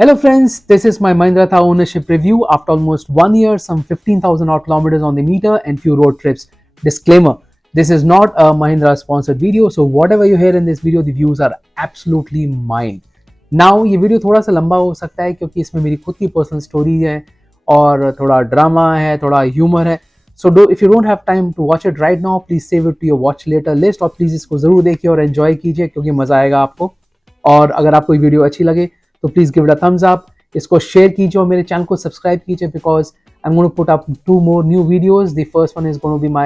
Hello friends, this is my Mahindra Thar ownership review after almost 1 year, some 15,000 odd kilometers on the meter and few road trips. Disclaimer, this is not a Mahindra sponsored video, so whatever you hear in this video, the views are absolutely mine. Now ये video थोड़ा सा लंबा हो सकता है क्योंकि इसमें मेरी खुद की पर्सनल स्टोरी है और थोड़ा ड्रामा है, थोड़ा ह्यूमर है. So if you don't have time to watch it right now, please save it to your watch later list और प्लीज़ इसको ज़रूर देखिए और एंजॉय कीजिए क्योंकि मज़ा आएगा आपको. और अगर आपको ये वीडियो अच्छी लगे तो please give it a thumbs up, इसको शेयर कीजिए और मेरे चैनल को सब्सक्राइब कीजिए because I am going to put up 2 more new videos. The first one is going to be my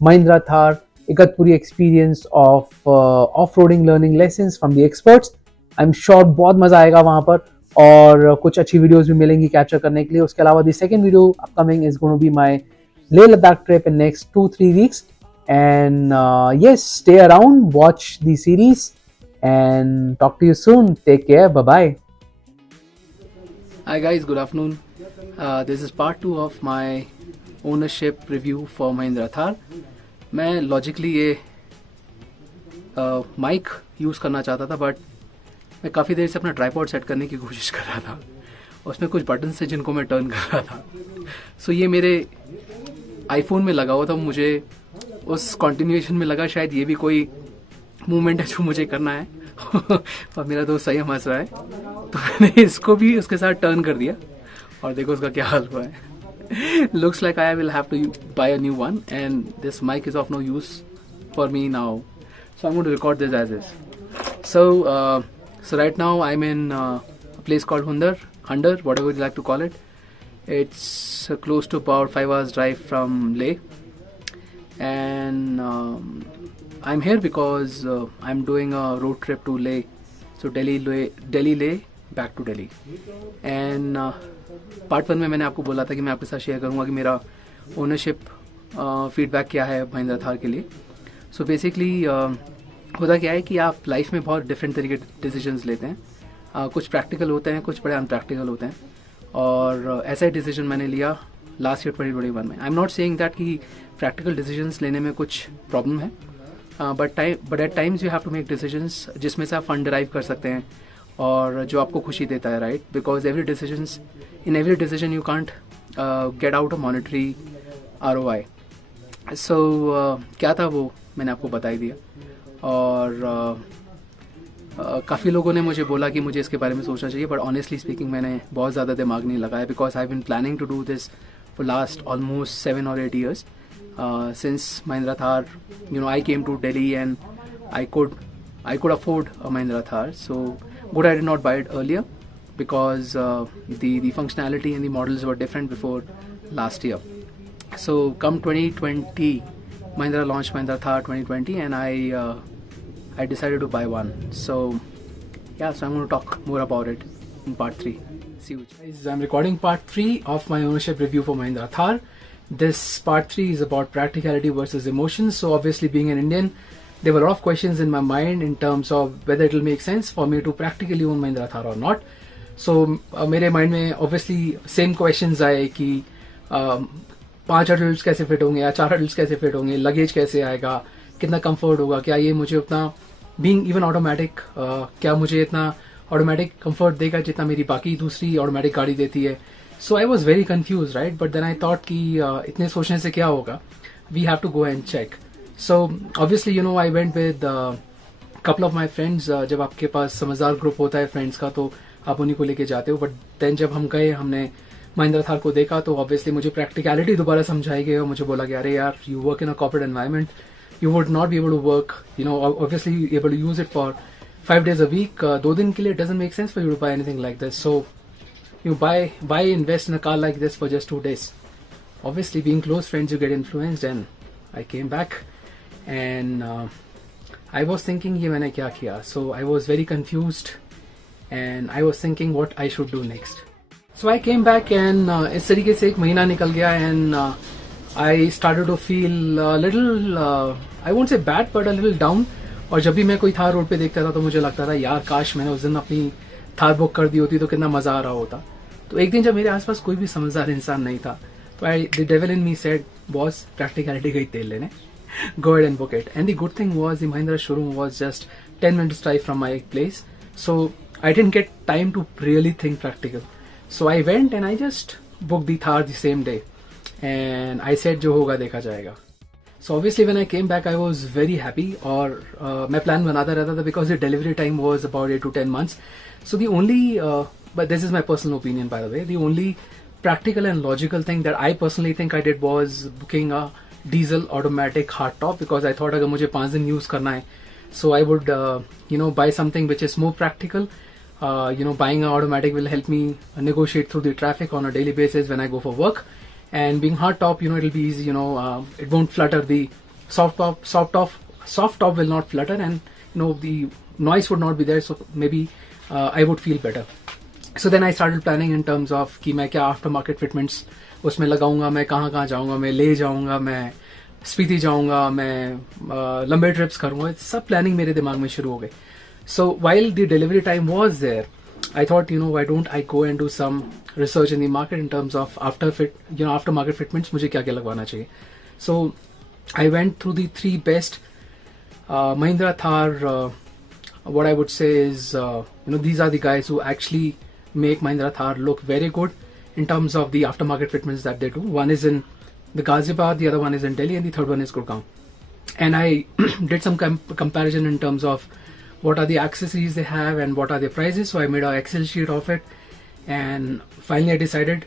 Mahindra Thar Igatpuri experience of off-roading learning lessons from the experts. I am sure बहुत मज़ा आएगा वहाँ पर और कुछ अच्छी videos भी मिलेंगी कैप्चर करने के लिए. उसके अलावा the second video upcoming is going to be my Leh Ladakh trip in next 2-3 weeks. And yes, stay around, watch the series, and talk to you soon. Take care. Bye bye. Hi guys, good afternoon. This is part 2 of my ownership review for Mahindra Thar. मैं logically ये mic use करना चाहता था but मैं काफ़ी देर से अपना tripod set करने की कोशिश कर रहा था. उसमें कुछ बटन थे जिनको मैं टर्न कर रहा था. सो ये मेरे आईफोन में लगा हुआ था. मुझे उस कॉन्टिन्यूएशन में लगा शायद ये भी कोई मूवमेंट है जो मुझे करना है. और मेरा दोस्त सही हंस रहा है तो मैंने इसको भी उसके साथ टर्न कर दिया और देखो उसका क्या हाल हुआ है. Looks like I will have to buy a new one and this mic is of no use for me now. So I'm going to record this as is. So right now I'm in a place called Hundar, whatever you like to call it. It's close to about 5 hours drive from Leh. And I'm here because I'm doing a road trip to Leh. So Delhi Leh, back to Delhi. And part 1 में मैंने आपको बोला था कि मैं आपके साथ share करूंगा कि मेरा ओनरशिप फीडबैक क्या है महिंद्रा थार के लिए. सो बेसिकली होता क्या है कि आप लाइफ में बहुत डिफरेंट तरीके के डिसीजंस लेते हैं. कुछ प्रैक्टिकल होते हैं, कुछ बड़े अनप्रैक्टिकल होते हैं. और ऐसा ही डिसीजन मैंने लिया लास्ट ईयर 2021 में. I am not saying that कि प्रैक्टिकल डिसीजंस लेने में कुछ प्रॉब्लम है, but at times you have to make decisions जिसमें से आप फंड डिराइव कर सकते हैं और जो आपको खुशी देता है, right. Because in every decision you can't get out a monetary ROI. So क्या था वो मैंने आपको बता ही दिया. और काफ़ी लोगों ने मुझे बोला कि मुझे इसके बारे में सोचना चाहिए, बट ऑनेस्टली स्पीकिंग मैंने बहुत ज़्यादा दिमाग नहीं लगाया because I been planning to do this for last almost 7 or 8 years since Mahindra Thar. I came to Delhi and I could afford a Mahindra Thar. So good I did not buy it earlier because the functionality and the models were different before last year. So come 2020, Mahindra launched Mahindra Thar 2020 and I decided to buy one. So yeah, so I'm going to talk more about it in part 3. See you guys. I'm recording part 3 of my ownership review for Mahindra Thar. This part 3 is about practicality versus emotions. So obviously being an Indian, there were a lot of questions in my mind in terms of whether it will make sense for me to practically own Mahindra Thar or not. सो मेरे mind में obviously same questions आए कि 5 adult कैसे fit होंगे या 4 adult कैसे fit होंगे, luggage कैसे आएगा, कितना कंफर्ट होगा, क्या ये मुझे उतना बीइंग इवन ऑटोमेटिक क्या मुझे इतना ऑटोमेटिक कंफर्ट देगा जितना मेरी बाकी दूसरी ऑटोमेटिक गाड़ी देती है. So I was very confuse, right. But then I thought कि इतने सोचने से क्या होगा, we have to go and check. So obviously I went with couple of my friends. जब आपके पास समझदार ग्रुप होता है फ्रेंड्स का तो आप उन्हीं को लेके जाते हो. बट देन जब हम गए, हमने महिंद्रा थार को देखा तो ऑब्वियसली मुझे प्रैक्टिकलिटी दोबारा समझाई गई और मुझे बोला कि अरे यार, you work in a corporate environment, you would not be able to work obviously able to use it for 5 days a week. 2 दिन के लिए doesn't make sense for you to buy anything like this. So you buy invest in a car like this for just 2 days. Obviously being close friends you get influenced and I came back and I was thinking ये मैंने क्या किया. So I was very confused and I was thinking what I should do next. So I came back and इस तरीके से 1 महीना निकल गया and I started to feel a little I won't say bad but a little down. और जब भी मैं कोई थार रोड पे देखता था तो मुझे लगता था यार काश मैंने उस दिन अपनी थार बुक कर दी होती तो कितना मजा आ रहा होता. तो एक दिन जब मेरे आसपास कोई भी समझदार इंसान नहीं था तो the devil in me said, boss, practicality गई तेल लेने, go ahead and book it. And the good thing was the Mahindra showroom was just 10 minutes drive from my place. So I didn't get time to really think practical. So I went and I just booked the Thar the same day. And I said जो होगा देखा जाएगा. So obviously when I came back I was very happy और मैं plan बनाता रहता था because the delivery time was about 8 to 10 months. So the only, but this is my personal opinion by the way, the only practical and logical thing that I personally think I did was booking a diesel automatic hardtop because I thought अगर मुझे 5 दिन use करना है, so I would buy something which is more practical. Buying an automatic will help me negotiate through the traffic on a daily basis when I go for work. And being hardtop, it'll be easy. It won't flutter. The soft top will not flutter, and the noise would not be there. So maybe I would feel better. So then I started planning in terms of कि मैं क्या aftermarket fitments उसमें लगाऊंगा, मैं कहाँ जाऊंगा, मैं ले जाऊंगा, मैं स्पीति जाऊंगा, मैं लंबे ट्रिप्स करूंगा. सब प्लानिंग मेरे दिमाग में शुरू हो गई. So while the delivery time was there, I thought, why don't I go and do some research in the market in terms of aftermarket fitments, मुझे क्या क्या लगवाना चाहिए. So I went through the 3 best Mahindra Thar. What I would say is, these are the guys who actually make Mahindra Thar look very good in terms of the aftermarket fitments that they do. One is in the Ghaziabad, the other one is in Delhi, and the third one is Gurgaon. And I did some comparison in terms of what are the accessories they have and what are their prices. So I made an Excel sheet of it, and finally I decided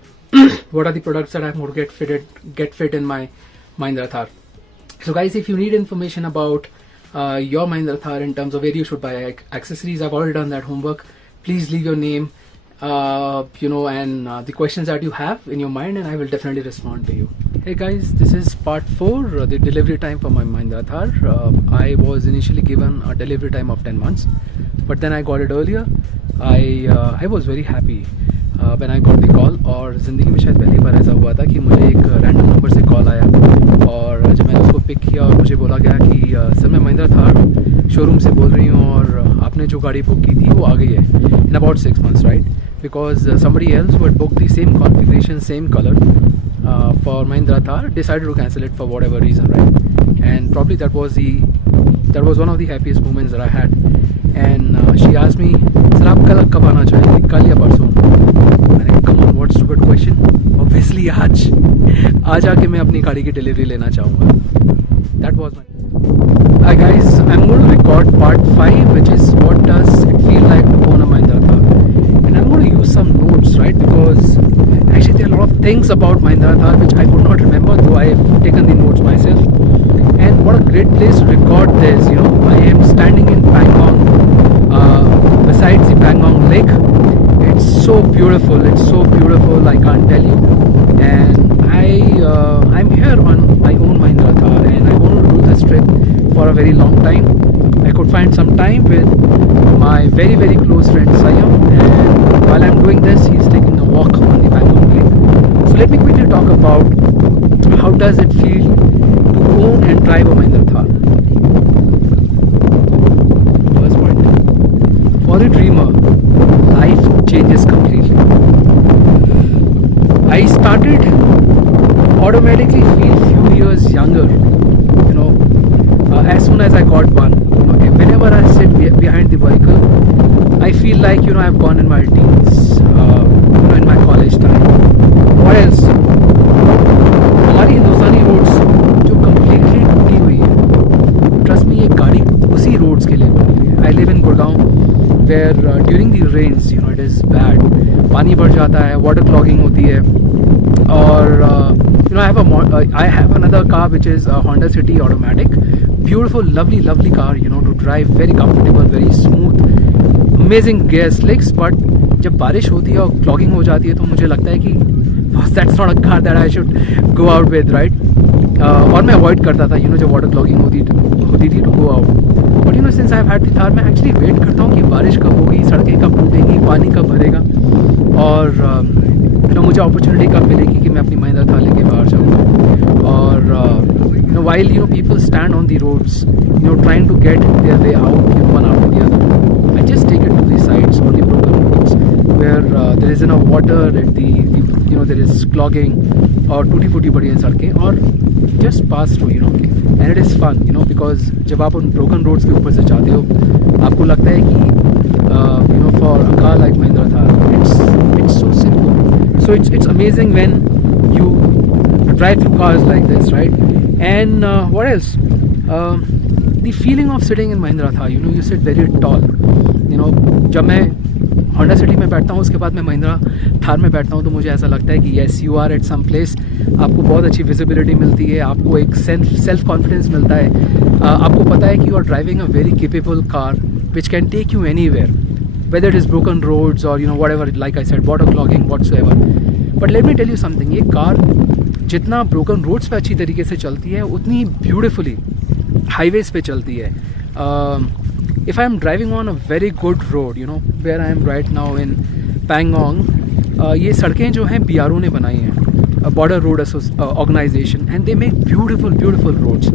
what are the products that I'm going to get fit in my Mahindra Thar. So guys, if you need information about your Mahindra Thar in terms of where you should buy accessories, I've already done that homework. Please leave your name, and the questions that you have in your mind, and I will definitely respond to you. Hey guys, this is part 4, the delivery time for my Mahindra Thar. I was initially given a delivery time of 10 months, but then I got it earlier. I was very happy when I got the call. और ज़िंदगी में शायद पहली बार ऐसा हुआ था कि मुझे एक रैंडम नंबर से कॉल आया, और जब मैंने उसको पिक किया और मुझे बोला गया कि सर मैं महिंद्रा थार शोरूम से बोल रही हूँ और आपने जो गाड़ी बुक की थी वो आ गई है in about 6 months, right? Because somebody else who had booked the same configuration, same color for Mahindra Thar decided to cancel it for whatever reason, right? And probably that was one of the happiest moments that I had. And she asked me, sir आप कब आना चाहेंगे, कल या परसों? मैंने come on, what stupid question? Obviously आज आके मैं अपनी गाड़ी की डिलीवरी लेना चाहूँगा. That was my. Hi guys, I'm going to record part 5, which is what does it feel like to own a Mahindra Thar. And I'm going to use some notes, right? Because actually there are a lot of things about Mahindra Thar which I could not remember, though I have taken the notes myself. And what a great place to record this. I am standing in Pangong, besides the Pangong Lake. It's so beautiful, I can't tell you. And I'm here on my own Mahindra Thar, and I want to do this trip for a very long time. I could find some time with my very, very close friend Sayam, and while I'm doing this, he's taking a walk on the Pangong Lake. So let me quickly talk about how does it feel to own and drive a Mahindra Thar. First point, for a dreamer, life changes completely. I started automatically feel few years younger, as soon as I got one. Okay, whenever I sit behind the vehicle, I feel like I've gone in my teens, in my college time. What else? हमारी हिंदुस्तानी roads जो completely टूटी हुई है, trust me, ये गाड़ी उसी roads के लिए बनी है. I live in Gurgaon, where during the rains, it is bad. पानी भर जाता है, water clogging होती है, और I have another car which is a Honda City automatic. Beautiful, lovely car, to drive, very comfortable, very smooth, amazing gear slicks. But जब बारिश होती है और clogging हो जाती है तो मुझे लगता है कि that's not a car that I should go out with, right? और मैं avoid करता था, जब water clogging होती थी to go out. But since I've had the Thar, मैं actually wait करता हूँ कि बारिश कब होगी, सड़कें कब टूटेंगी, पानी कब भरेगा, और मुझे अपॉर्चुनिटी कब मिलेगी कि मैं अपनी महिंद्रा थार लेके बाहर जाऊँगा. और while people stand on the roads, trying to get their way out, one after the other, I just take it to the sides on the broken roads where there is water, there is clogging और टूटी फूटी पड़ी हैं सड़कें, और just pass through, you know, and it is fun, you know, because जब आप उन broken roads के ऊपर से जाते हो, आपको लगता है कि you know, for a car like Mahindra Thar, it's so simple. So it's amazing when you drive through cars like this, right? And what else? The feeling of sitting in Mahindra Thar, you know, you sit very tall. You know, जब मैं Honda city में बैठता हूँ, उसके बाद मैं महिंद्रा थार में बैठता हूँ, तो मुझे ऐसा लगता है कि yes you are at some place. आपको बहुत अच्छी विजिबिलिटी मिलती है, आपको एक सेल्फ कॉन्फिडेंस मिलता है, आपको पता है कि you are driving a very capable car which can take you anywhere, whether it is broken roads और you know whatever, like I said, water clogging whatsoever. But let me tell you something, ये car जितना broken roads पे अच्छी तरीके से चलती है, उतनी ब्यूटिफुली हाईवेज पे चलती है. If I am driving on a very good road, you know, where I am right now in Pangong, ये सड़कें जो हैं BRO ने बनाई हैं, Border Road Organization, and they make beautiful roads,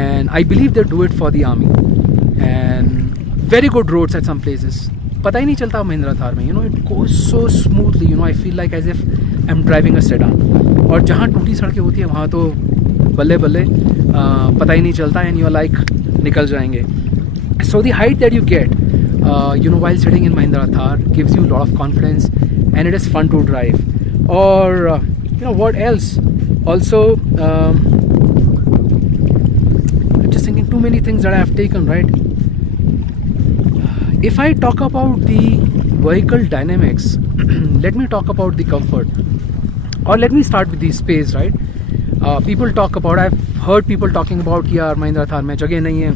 and I believe they do it for the army, and very good roads at some places. पता ही नहीं चलता महिंद्रा थार में, you know, it goes so smoothly, you know, I feel like as if I'm driving a sedan. और जहाँ टूटी सड़कें होती है वहाँ तो बल्ले बल्ले पता ही नहीं चलता, and you're like निकल जाएंगे. So the height that you get, you know, while sitting in Mahindra Thar gives you a lot of confidence, and it is fun to drive. Or you know what else? Also, I'm just thinking too many things that I have taken, right? If I talk about the vehicle dynamics, let me talk about the comfort, or let me start with the space, right? People talk about, I've heard people talking about कि यार महिंद्रा थार में जगह नहीं है,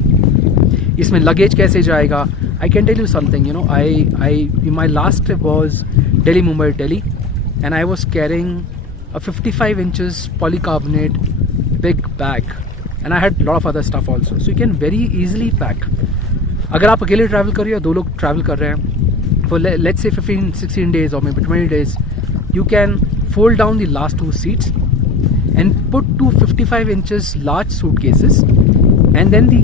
इसमें luggage कैसे जाएगा. I can tell you something, you know, I my last trip was Delhi Mumbai Delhi, and I was carrying a 55 inches polycarbonate big bag, and I had a lot of other stuff also, so you can very easily pack. अगर आप अकेले travel कर रहे हो, दो लोग travel कर रहे हैं for let's say 15-16 days or maybe 20 days, you can fold down the last two seats and put two 55 inches large suitcases, and then the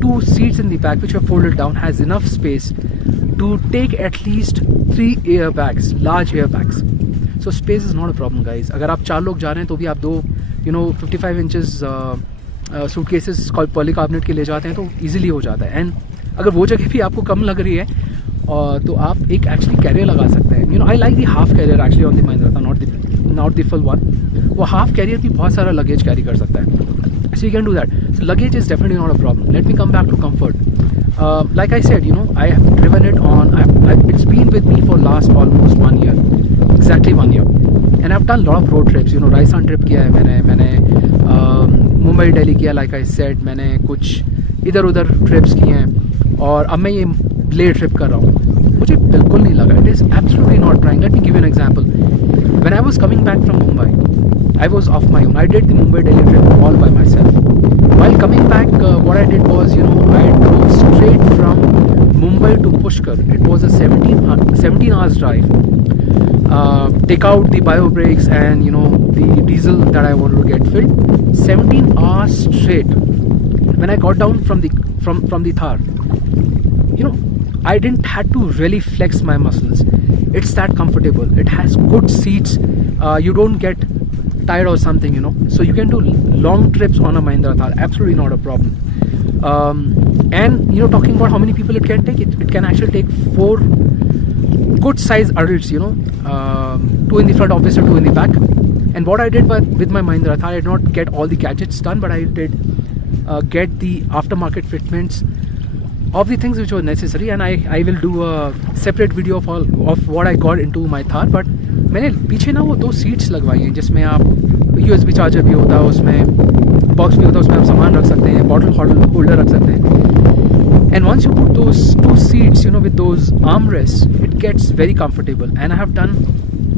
two seats in the back which are folded down has enough space to take at least 3 airbags, large airbags. So space is not a problem, guys. अगर आप 4 लोग जा रहे हैं तो भी आप दो 55 inches suitcases पॉलीकार्बोनेट के ले जाते हैं तो easily हो जाता है. एंड अगर वो जगह भी आपको कम लग रही है तो आप एक एक्चुअली कैरियर लगा सकते हैं. I like the half carrier actually on the Mahindra था, नॉट द फुल वन. वो हाफ कैरियर भी बहुत सारा लगेज कैरी कर सकता है. So you can do that. So luggage is definitely not a problem. Let me come back to comfort. Like I said, you know, I have driven it on. It's been with me for last almost 1 year, exactly 1 year, and I've done a lot of road trips. You know, Rajasthan trip किया है मैंने मुंबई दिल्ली किया, like I said, मैंने कुछ इधर उधर trips किए हैं, और अब मैं ये ले ट्रिप कर रहा हूँ. मुझे बिल्कुल नहीं लगा. It is absolutely not trying. Let me give you an example. When I was coming back from Mumbai, I was off my own. I did the Mumbai-Delhi trip all by myself. While coming back, what I did was, you know, I drove straight from Mumbai to Pushkar. It was a 17 hours drive. Take out the bio brakes and, you know, the diesel that I wanted to get filled. 17 hours straight. When I got down from the Thar, you know, I didn't had to really flex my muscles. It's that comfortable. It has good seats. You don't get tired or something, you know, so you can do long trips on a Mahindra Thar, absolutely not a problem. And you know, talking about how many people it can take, it can actually take 4 good size adults, you know, 2 in the front, obviously 2 in the back. And what I did with my Mahindra Thar, I did not get all the gadgets done, but I did get the aftermarket fitments of the things which were necessary, and I will do a separate video of what I got into my Thar. But मैंने पीछे ना वो 2 seats लगवाई हैं जिसमें आप USB charger भी होता है, उसमें बॉक्स भी होता है, उसमें आप सामान रख सकते हैं, बॉटल होल्डर रख सकते हैं. And once you put those 2 seats, you know, with those arm rest, it gets very comfortable. And I have done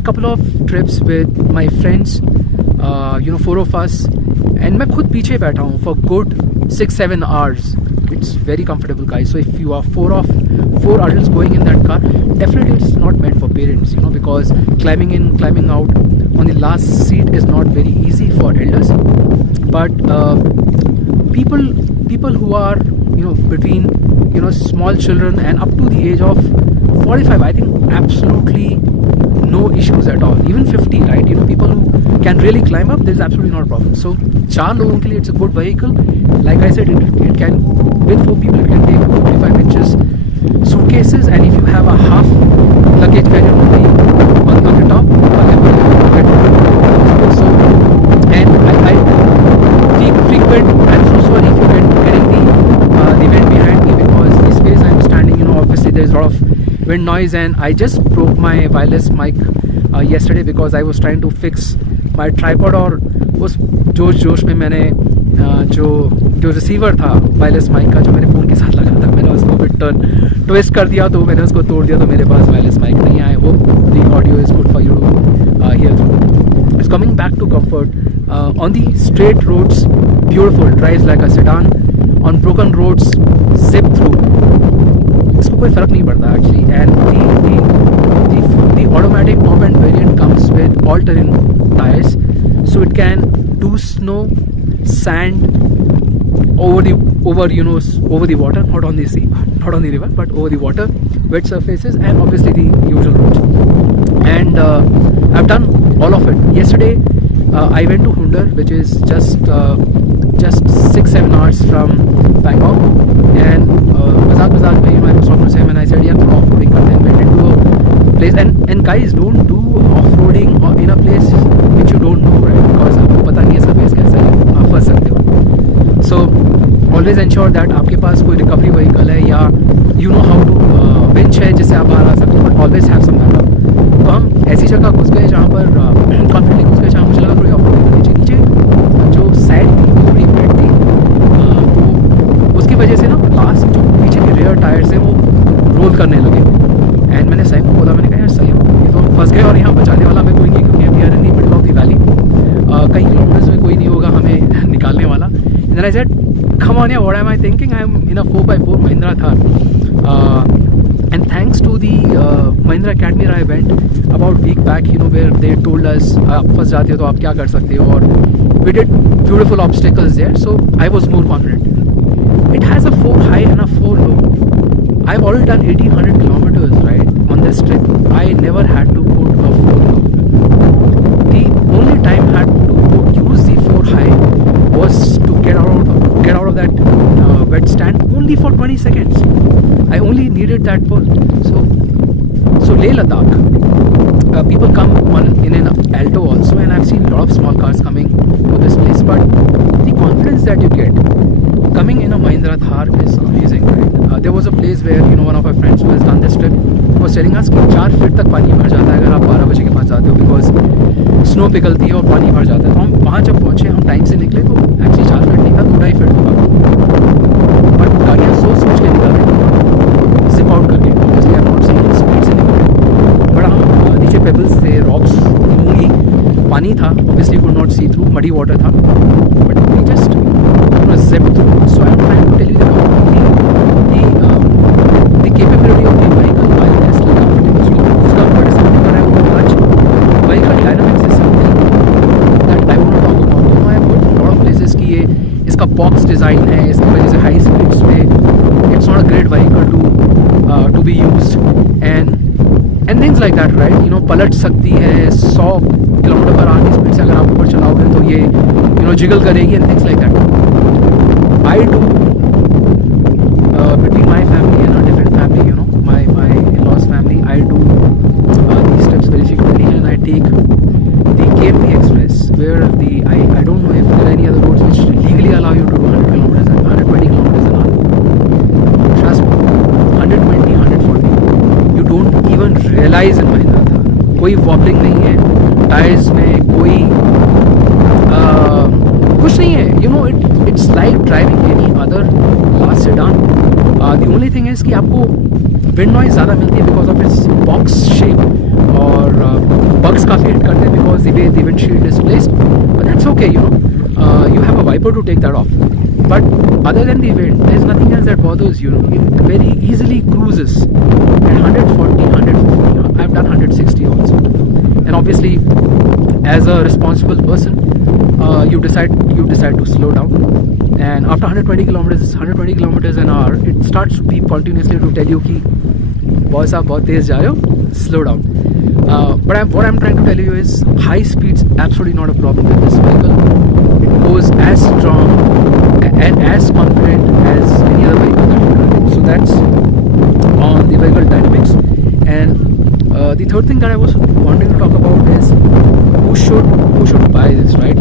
couple of trips with my friends, you know, 4 of us, and मैं खुद पीछे बैठा हूँ for good 6-7 hours. It's very comfortable, guys. So if you are 4 adults going in that car, definitely it's not meant for parents, you know, because climbing in, climbing out on the last seat is not very easy for elders. But people who are, you know, between, you know, small children and up to the age of 45, I think absolutely no issues at all. Even 50, right? You know, people who can really climb up, there's absolutely not a problem. So 4 लोगों के लिए it's a good vehicle. Like I said, it can, with 4 people, it can take 55 inches suitcases, and if you have a half luggage carrier on the top, so, and I frequent, I'm so sorry if you're getting the wind behind me, because the space I'm standing, obviously there's a lot of wind noise, and I just broke my wireless mic yesterday because I was trying to fix my tripod, और उस जोश में मैंने जो receiver था wireless mic का, जो मेरे फ़ोन के साथ लगा था, मैंने उसको भी ट्विस्ट कर दिया, तो मैंने उसको तोड़ दिया, तो मेरे पास वायरलेस माइक नहीं आया. Hope the audio is good for you to hear through. It's coming back to comfort on the straight roads, beautiful, drives like a sedan. On broken roads, zip through. इसको कोई फ़र्क नहीं पड़ता actually. And the automatic top end variant comes with all terrain tires, so it can do snow, sand over the water, not on the sea, not on the river, but over the water, wet surfaces, and obviously the usual roads. And I've done all of it. Yesterday I went to Hundar, which is just 6-7 hours from Bangkok, and mazak mein, I was talking to Sam and I said, yeah, off-roading karte hain. Went into a place, and guys, don't do off-roading in a place which you don't know, right? Because आपको पता नहीं है surface कैसा है, आप फंस सकते हो. So always ensure that आपके पास कोई रिकवरी व्हीकल है, या you know how to winch है जिससे आप बाहर आ सकते हो. Always have some backup. तो हम ऐसी जगह घुस गए जहाँ पर कॉन्फिडेंटली घुस गए, जहाँ मुझे लगा थोड़ी ऑफ-रोडिंग नीचे जो सैंड थी वो थोड़ी वेट थी, तो उसकी वजह से ना लास्ट जो पीछे के रेयर टायर्स हैं वो रोल करने लगे. एंड मैंने सैम को बोला, मैंने कहा यार सैम, ये तो हम फंस गए और यहाँ बचाने वाला हमें कोई नहीं, क्योंकि we are in the middle of the valley. कई किलोमीटर्स में कोई नहीं होगा हमें निकालने वाला. And I said, come on, yeah, what am I thinking? I am in a 4x4 Mahindra Thar. And thanks to the Mahindra Academy where I went about a week back, where they told us, आप फंस जाते हो तो आप क्या कर सकते हो, और we did beautiful obstacles there, so I was more confident. It has a 4 high and a 4 low. I've already done 1800 kilometers, right, on this trip. I never had to put a 4 low. The only time I had to use the 4 high was to get out of that wet stand only for 20 seconds. I only needed that pull. So Leh Ladakh, people come in an Alto also, and I've seen a lot of small cars coming to this place, but the confidence that you get coming in a Mahindra Thar is amazing, right? There was a place where one of our friends who has done this trip was telling us कि 4 feet तक पानी भर जाता है अगर आप 12 बजे के पास जाते हो, बिकॉज स्नो पिघलती है और पानी भर जाता है. तो हम वहाँ जब पहुँचे, हम टाइम से निकले, तो एक्चुअली 4 फीट नहीं था, 2.5 फीट होगा, बट गाड़ियाँ सोच के निकल रही थी जिप आउट करके, obviously I am not saying speed से निकल रहे, बट हम नीचे पेबल्स थे, रॉक्स, मूंगी, पानी था, obviously could not see through, muddy water था, but we just zip through. So I am trying to tell you the capability of the vehicle while it is still comfortable. Comfort is something that I would touch. Vehicle dynamics is something that I want to talk about. I have heard from a lot of places कि ये इसका box design है, इसकी वजह से high speeds में it's not a great vehicle to be used and things like that, right? पलट सकती है 100 किलोमीटर पर आधी स्पीड से, अगर आप ऊपर चलाओगे तो ये जिगल करेगी and things like that. I do between my family and a different family, my in-laws family, I do these trips very frequently, and I take the KMT Express, where I don't know if there are any other roads which legally allow you to do 100 kilometers and 120 kilometers an hour. Trust me, 120, 140, you don't even realize in Mahindra Thar. कोई wobbling नहीं है, tyres में कोई कुछ नहीं है. It's like driving any other large sedan. The only thing is कि आपको wind noise ज़्यादा मिलती है because of its box shape, और bugs काफ़ी hit करते हैं because the way the windshield is placed. But that's okay, you have a wiper to take that off. But other than the wind, there's nothing else that bothers you. It very easily cruises at 140, 150. I've done 160 also. And obviously, as a responsible person, you decide to slow down, and after 120 kilometers an hour, it starts to beep continuously to tell you कि boss आप बहुत तेज़ जा रहे हो, slow down. What I'm trying to tell you is high speeds absolutely not a problem with this vehicle. It goes as strong and as confident as any other vehicle that you're driving. So that's on the vehicle dynamics. And the third thing that I was wanting to talk about is who should buy this, right?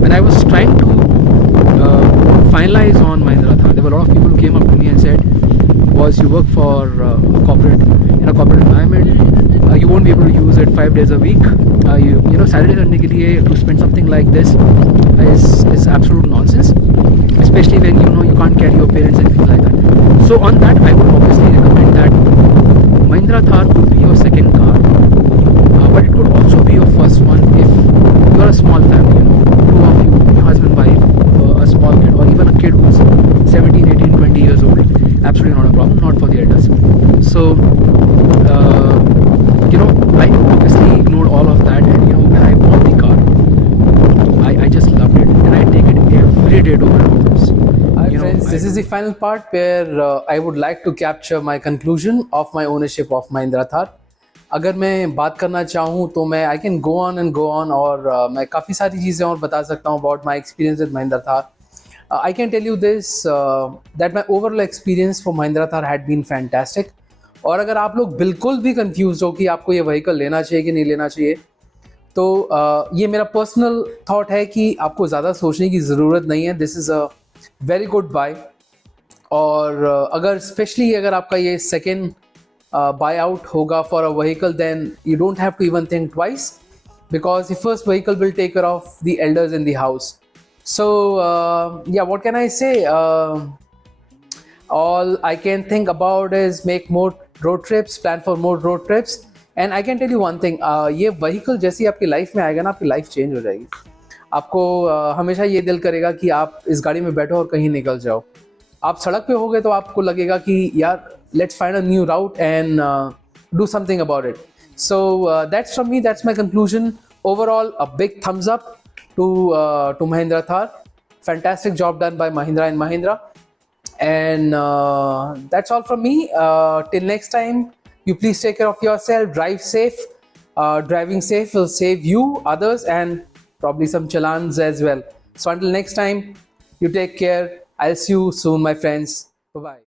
When I was trying to finalize on Mahindra Thar, there were a lot of people who came up to me and said, "Was you work for a corporate in a corporate environment? You won't be able to use it 5 days a week. Saturday Sunday के लिए to spend something like this is absolute nonsense, especially when you can't carry your parents and things like that." So on that, I would obviously recommend that Mahindra Thar could be your second car, but it could also be your first one if you are a small family, two of you, your husband, wife, a small kid, or even a kid who's 17, 18, 20 years old. Absolutely not a problem, not for the elders. So, I obviously ignored all of that, and when I bought the car, I just loved it, and I take it every day to my office. Hi friends, this is the final part where I would like to capture my conclusion of my ownership of Mahindra Thar. अगर मैं बात करना चाहूँ तो मैं I can go on and go on, और मैं काफ़ी सारी चीज़ें और बता सकता हूँ about my experience with Mahindra Thar. I can tell you this, that my overall experience for Mahindra Thar had been fantastic. और अगर आप लोग बिल्कुल भी कंफ्यूज हो कि आपको ये व्हीकल लेना चाहिए कि नहीं लेना चाहिए, तो ये मेरा पर्सनल थॉट है कि आपको ज़्यादा सोचने की ज़रूरत नहीं है. This is a very good buy. और अगर स्पेशली अगर आपका ये सेकेंड बाय आउट होगा for a vehicle, then you don't have to even think twice, because the first vehicle will take care of the elders in the house. So yeah, what can I say? All I can think about is make more road trips, plan for more road trips, and I can tell you one thing. ये vehicle जैसी आपकी life में आएगा ना, आपकी life change हो जाएगी. आपको हमेशा ये दिल करेगा कि आप इस गाड़ी में बैठो और कहीं निकल जाओ. आप सड़क पे होगे तो आपको लगेगा कि यार let's find a new route and do something about it. So that's from me. That's my conclusion. Overall, a big thumbs up to Mahindra Thar. Fantastic job done by Mahindra and Mahindra. And that's all from me. Till next time, you please take care of yourself. Drive safe. Driving safe will save you, others, and probably some challans as well. So until next time, you take care. I'll see you soon, my friends. Bye bye.